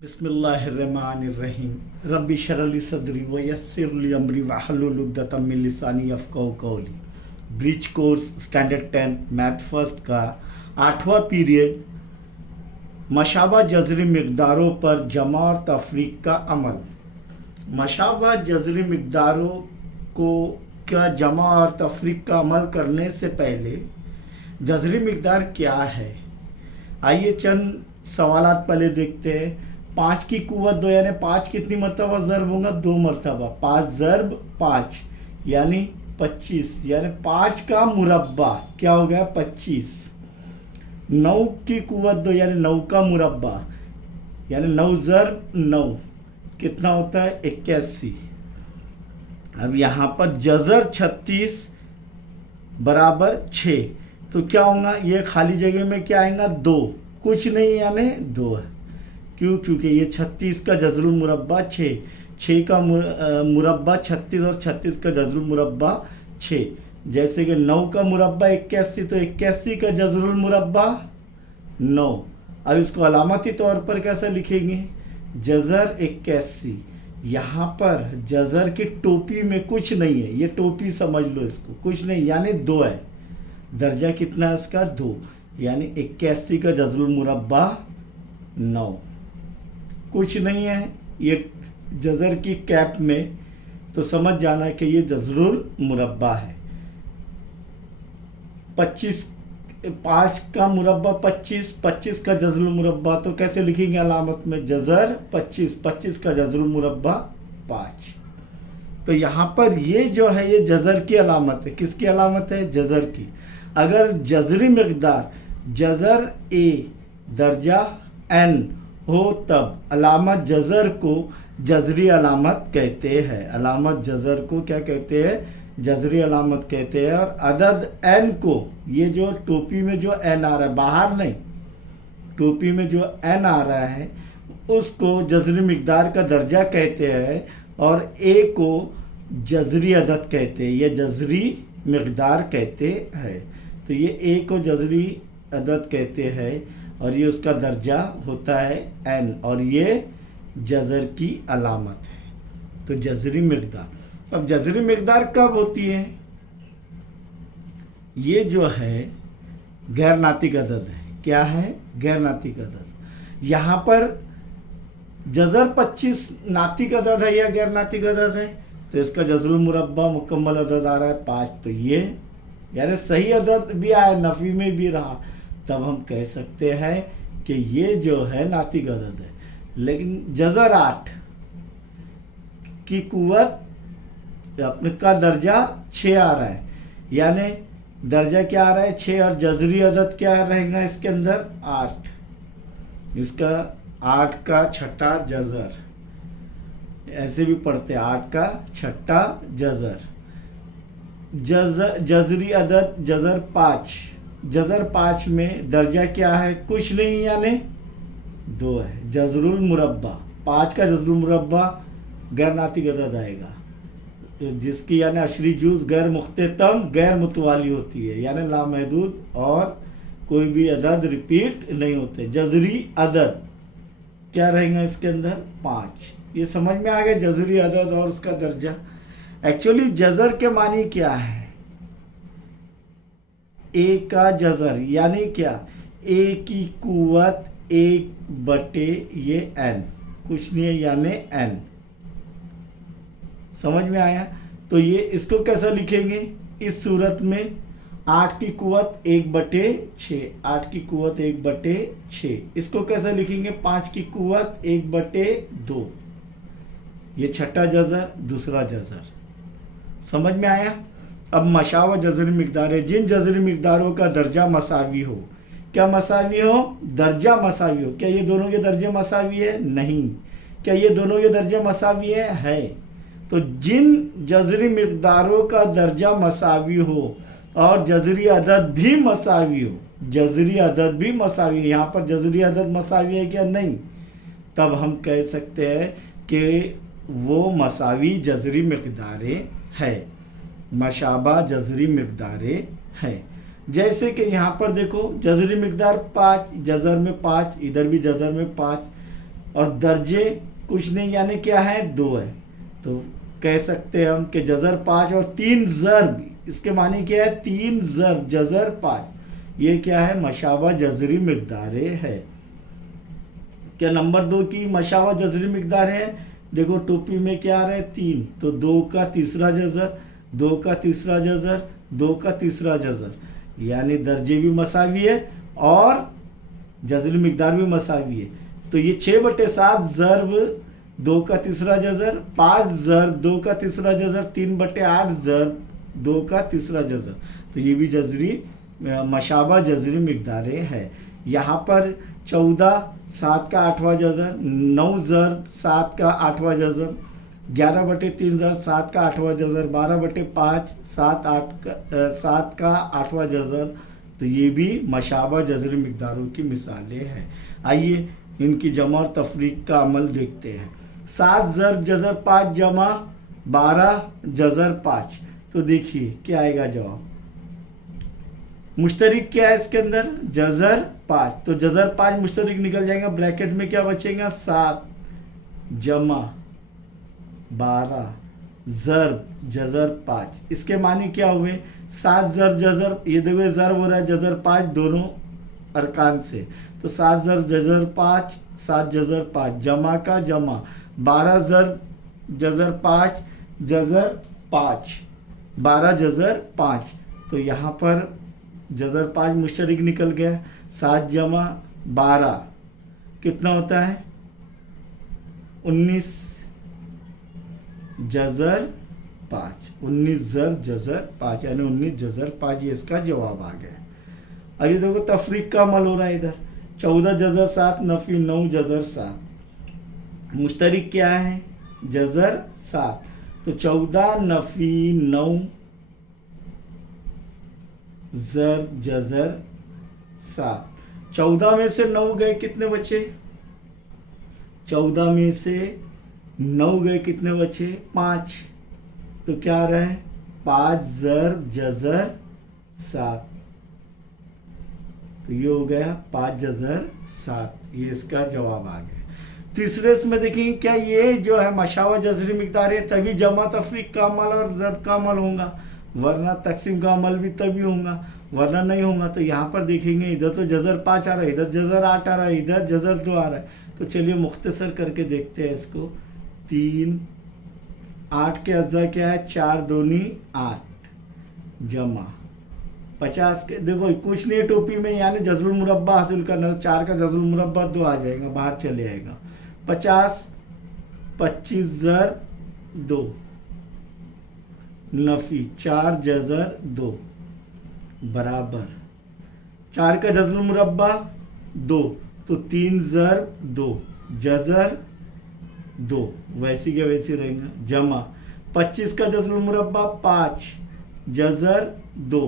बिस्मिल्लाहिर्रहमानिर्रहीम रब्बि शरह ली सदरी व यस्सिर ली अमरी वहलुल उक़दतम मिन लिसानी यफ़क़हू क़ौली। Bridge course standard 10 math first का 8वां पीरियड मशाबा जज़री मिक़दारों पर जमा और तफ़रीक़ का अमल। मशाबा जज़री मिक़दारों को क्या जमा और तफ़रीक़ का अमल करने से पहले जज़री मिक़दार क्या है, आइए चंद सवालात पहले देखते हैं। 5 की कुव्वत 2 यानी 5 कितनी मरतबा ज़र्ब होगा? 2 मरतबा। 5 ज़र्ब 5 यानी 25, यानी 5 का मुरब्बा क्या हो गया? 25। 9 की कुव्वत 2 यानी 9 का मुरब्बा यानी 9 ज़र्ब 9 कितना होता है? 81। अब यहाँ पर जज़र 36 बराबर 6, तो क्या होगा? ये खाली जगह में क्या आएगा? 2, कुछ नहीं यानी 2 है। क्यों? क्योंकि ये 36 का जज़रुल मुरब्बा 6 का मुरब्बा 36 और 36 का जज़रुल मुरब्बा 6। जैसे कि 9 का मुरब्बा 81, तो 81 का जज़रुल मुरब्बा 9। अब इसको अलामती तौर पर कैसे लिखेंगे? जज़र 81। यहाँ पर जज़र की टोपी में कुछ नहीं है, ये टोपी समझ लो इसको, कुछ नहीं यानी 2 है। दर्जा कितना है इसका? 2, यानी 81 का जज़रुल मुरब्बा 9। कुछ नहीं है ये जज़र की कैप में, तो समझ जाना कि ये जज़रुल मुरब्बा है। 5 का मुरब्बा 25, 25 का जज़रुल मुरब्बा, तो कैसे लिखेंगे अलामत में? जज़र 25 का जज़रुल मुरब्बा 5। तो यहाँ पर ये जो है ये जज़र की अलामत है। किसकी अलामत है? जज़र की। अगर जज़री मिक़दार जज़र ए दर्जा n हो तब अलामत जज़र को जज़री अलामत कहते हैं। अलामत जज़र को क्या कहते हैं? जज़री अलामत कहते हैं। और अदद n को, ये जो टोपी में जो n आ रहा है, बाहर नहीं, टोपी में जो n आ रहा है उसको जज़री मिक़दार का दर्जा कहते हैं और a को जज़री अदद कहते हैं, ये जज़री मिक़दार कहते हैं। तो ये a को जज़री अदद कहते हैं और ये उसका दर्जा होता है n, और ये जज़र की अलामत है। तो जज़री मिक़दार। अब जज़री मिक़दार कब होती है? ये जो है गैर नातिक अदद है। क्या है? गैर नातिक अदद। यहाँ पर जज़र 25 नातिक अदद है या गैर नातिक अदद है? तो इसका जज़रुल मुरब्बा मुकम्मल अदद आ रहा है 5, तो ये यानी सही अदद भी आया, नफ़ी में भी रहा, तब हम कह सकते हैं कि ये जो है नातिक अदद है। लेकिन जज़र 8 की कुव्वत अपने का दर्जा 6 आ रहा है, यानी दर्जा क्या आ रहा है? 6, और जज़री अदद क्या रहेगा इसके अंदर? 8। इसका 8 का छठा जज़र, ऐसे भी पढ़ते हैं, 8 का छठा जज़र। जज़री अदद जज़र 5, जज़र 5 में दर्जा क्या है? कुछ नहीं यानी 2 है। जज़रुल मुरब्बा 5 का जज़रुल मुरब्बा गैर नातिक अदद आएगा, जिसकी यानी अशरी जुज़ गैर मुख्ततम गैर मुतवाली होती है, यानी लामहदूद और कोई भी अदद रिपीट नहीं होते। जज़री अदद क्या रहेगा इसके अंदर? 5। ये समझ में आ गया जज़री अदद और उसका दर्जा। एक्चुअली जज़र के मानी क्या है? ए का जज़र यानी क्या? ए की कुव्वत 1 / ये n, कुछ नहीं है यानी n। समझ में आया? तो ये इसको कैसा लिखेंगे इस सूरत में? 8 की कुव्वत 1/6, 8 की कुव्वत 1/6। इसको कैसे लिखेंगे? 5 की कुव्वत 1/2। ये छठा जज़र, दूसरा जज़र। समझ में आया? अब मशावा जज़री मिक़दार है, जिन जज़री मिक़दारों का दर्जा मसावी हो। क्या मसावी हो? दर्जा मसावी हो। क्या ये दोनों के दर्जे मसावी है? नहीं। क्या ये दोनों के दर्जे मसावी है? है। तो जिन जज़री मिक़दारों का दर्जा मसावी हो और जज़री अदद भी मसावी हो, जज़री अदद भी मसावी है, यहाँ पर जज़री अदद मसावी है क्या? नहीं। तब हम कह सकते हैं कि वो मसावी जज़री मिक़दारें है, मशाबा जज़री मिक़दारें हैं। जैसे कि यहाँ पर देखो जज़री मिक़दार 5, जज़र में 5, इधर भी जज़र में 5, और दर्जे कुछ नहीं यानी क्या है 2 है। तो कह सकते हैं हम कि जज़र 5 और 3 ज़र्ब, इसके मानी क्या है 3 ज़र्ब जज़र 5, ये क्या है मशाबा जज़री मिक़दारें है। क्या नंबर 2 की मशाबा जज़री मिक़दार है। देखो टोपी में क्या आ रहा है 3, तो 2 का तीसरा जज़र, 2 का तीसरा जज़र, 2 का तीसरा जज़र, यानी दर्जे भी मसावी है और जज़री मिक़दार भी मसावी है। तो ये 6/7 ज़र्ब 2 का तीसरा जज़र, 5 ज़र्ब 2 का तीसरा जज़र, 3/8 ज़र्ब 2 का तीसरा जज़र। तो ये भी जज़री मशाबा जज़री मिक़दारें है। यहाँ पर 14 7 का 8वां जज़र, 9 ज़र्ब 7 का 8वां जज़र, 11/3 ज़र्ब 7 का 8वां जज़र, 12/5 7 का 8वां जज़र। तो ये भी मशाबा जज़री मिक़दारों की मिसालें हैं। आइए इनकी जमा और तफरीक का अमल देखते हैं। 7 ज़र्ब जज़र 5 जमा 12 जज़र 5। तो देखिए क्या आएगा जवाब। मुश्तरिक क्या है इसके अंदर जज़र 5, तो जज़र 5 मुश्तरिक निकल जाएगा। ब्रैकेट में क्या बचेगा 7 जमा 12 ज़र्ब जज़र 5। इसके मानी क्या हुए 7 ज़र्ब जज़र, ये देखो ज़र्ब हो रहा है जज़र 5 दोनों अरकान से, तो 7 ज़र्ब जज़र 5 7 जज़र 5 जमा का जमा 12 ज़र्ब जज़र 5 जज़र 5 12 जज़र 5। तो यहाँ पर जज़र 5 मुश्तरिक निकल गया। 7 जमा 12 कितना होता है 19 जज़र 5, 19 ज़र्ब जज़र 5 यानी 19 जज़र 5, ये इसका जवाब आ गया। अब ये देखो तफरीक का अमल हो रहा है। इधर 14 जज़र 7 नफ़ी 9 जज़र 7, मुश्तरिक क्या है जज़र 7, तो 14 नफ़ी 9 ज़र्ब जज़र 7। 14 में से 9 गए कितने बचे 14 में से 9 गए कितने बचे 5, तो क्या आ रहा है 5 ज़र्ब जज़र 7। तो ये हो गया 5 जज़र 7, ये इसका जवाब आ गया। तीसरे इसमें देखेंगे क्या ये जो है मशावा जज़री मिक़दार है, तभी जमा तफरीक का अमल और ज़र्ब का अमल होगा, वरना तकसीम का अमल भी तभी होगा, वरना नहीं होगा। तो यहाँ पर देखेंगे इधर तो जज़र 5 आ रहा है, इधर जज़र 8 आ रहा है, इधर जज़र 2 आ रहा है। तो चलिए मुख्तसर करके देखते हैं इसको। 3 8 के अज्जा क्या है 4 दूनी 8 जमा 50 के, देखो कुछ नहीं टोपी में, यानी जज़्बुल मुरब्बा हासिल करना, तो 4 का जज़्बुल मुरब्बा 2 आ जाएगा, बाहर चले आएगा। 50 25 ज़र्ब 2 नफ़ी 4 जज़र 2 बराबर 4 का जज़्बुल मुरब्बा 2, तो 3 ज़र्ब 2 जज़र 2, वैसी के वैसी रहेगा, जमा 25 का जज़्बुल मुरब्बा 5 जज़र 2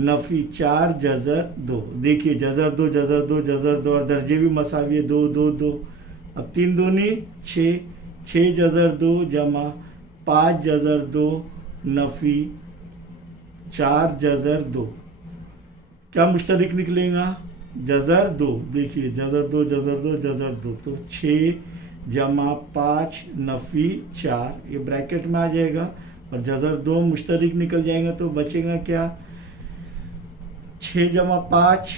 नफ़ी 4 जज़र 2। देखिए जज़र 2 जज़र 2 जज़र 2 और दर्जे भी मसावी है 2 2 2। अब 3 दूनी 6 6 जज़र 2 जमा 5 जज़र 2 नफ़ी 4 जज़र 2। क्या मुश्तरिक निकलेगा जज़र 2, देखिए जज़र 2 जज़र 2 जज़र 2, तो 6 जमा 5 नफ़ी 4, ये ब्रैकेट में आ जाएगा और जज़र 2 मुश्तरिक निकल जाएगा, तो बचेगा क्या 6 जमा 5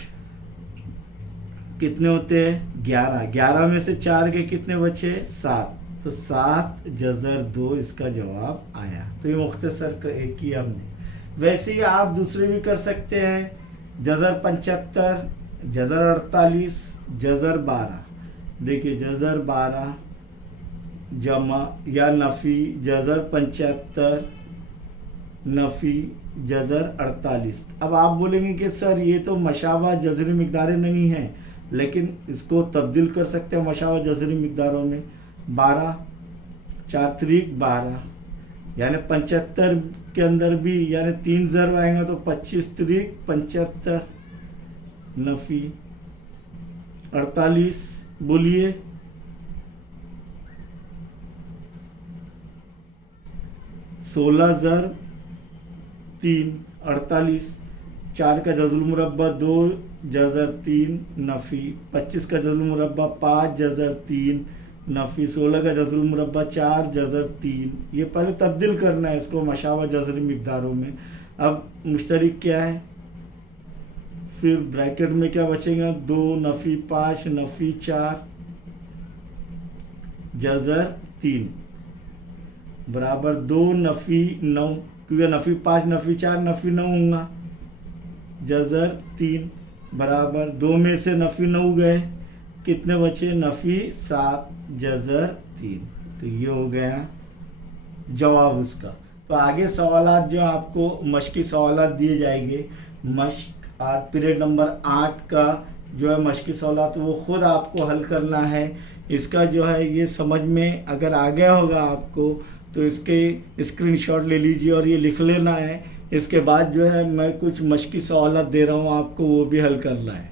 कितने होते हैं 11, 11 में से 4 के कितने बचे 7, तो 7 जज़र 2 इसका जवाब आया। तो ये मुख्तसर किया हमने। वैसे ही आप दूसरे भी कर सकते हैं, जज़र 75 जज़र 48 जज़र 12। देखिए जज़र 12 जमा या नफ़ी जज़र 75 नफ़ी जज़र 48। अब आप बोलेंगे कि सर ये तो मशाबा जज़री मिक़दारें नहीं हैं, लेकिन इसको तब्दील कर सकते हैं मशाबा जज़री मिक़दारों में। 12 4 त्रिक 12 यानी 75 के अंदर भी यानी 3 ज़र्ब आएगा, तो 25 त्रिक 75 नफ़ी 48, बोलिए 16 ज़र्ब 3 48, 4 का जज़ुल मुरब्बा 2 जज़र 3 नफ़ी, 25 का जज़ुल मुरब्बा 5 जज़र 3 नफ़ी, 16 का जज़ुल मुरब्बा 4 जज़र 3। ये पहले तब्दील करना है इसको मशावा जज़री मिक़दारों में। अब मुश्तरिक क्या है, फिर ब्रैकेट में क्या बचेगा, 2 नफ़ी 5 नफ़ी 4 जज़र 3 बराबर 2 नफ़ी 9, क्योंकि नफ़ी 5 नफ़ी 4 नफ़ी 9 होगा, जज़र 3 बराबर 2 में से नफ़ी 9 गए, कितने बचे, नफ़ी 7 जज़र 3। तो ये हो गया जवाब उसका। तो आगे सवालात जो आपको मश्की सवालात दिए जाएंगे, मश्क पीरियड नंबर 8 का जो है मश्की सवालात वो ख़ुद आपको हल करना है। इसका जो है ये समझ में अगर आ गया होगा आपको तो इसके स्क्रीनशॉट ले लीजिए और ये लिख लेना है। इसके बाद जो है मैं कुछ मश्की सवालात दे रहा हूँ आपको, वो भी हल करना है।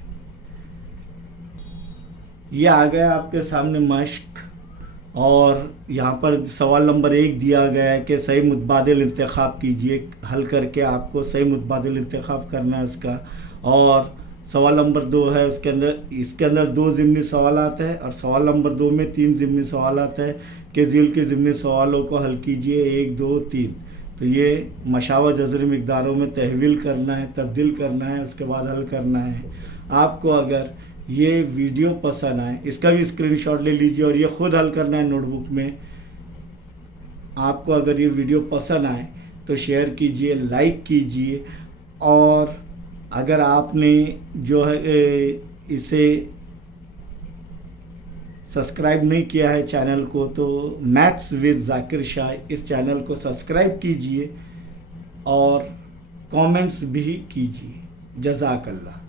ये आ गया आपके सामने मश्क, और यहाँ पर सवाल नंबर 1 दिया गया है कि सही मुतबादिल इंतखाब कीजिए। हल करके आपको सही मुतबादिल इंतखाब करना है उसका। और सवाल नंबर 2 है, इसके अंदर 2 ज़िमनी सवालात है और सवाल नंबर 2 में 3 ज़िमनी सवालात है कि झील के ज़िमनी सवालों को हल कीजिए 1 2 3। तो ये मशावा जज़री मिक़दारों में तहवील करना है, तब्दील करना है, उसके बाद हल करना है। आपको अगर ये वीडियो पसंद आए, इसका भी स्क्रीनशॉट ले लीजिए और ये ख़ुद हल करना है नोटबुक में। आपको अगर ये वीडियो पसंद आए तो शेयर कीजिए, लाइक कीजिए, और अगर आपने जो है इसे सब्सक्राइब नहीं किया है चैनल को, तो मैथ्स विद ज़ाकिर शाह इस चैनल को सब्सक्राइब कीजिए और कमेंट्स भी कीजिए। जज़ाकल्लाह।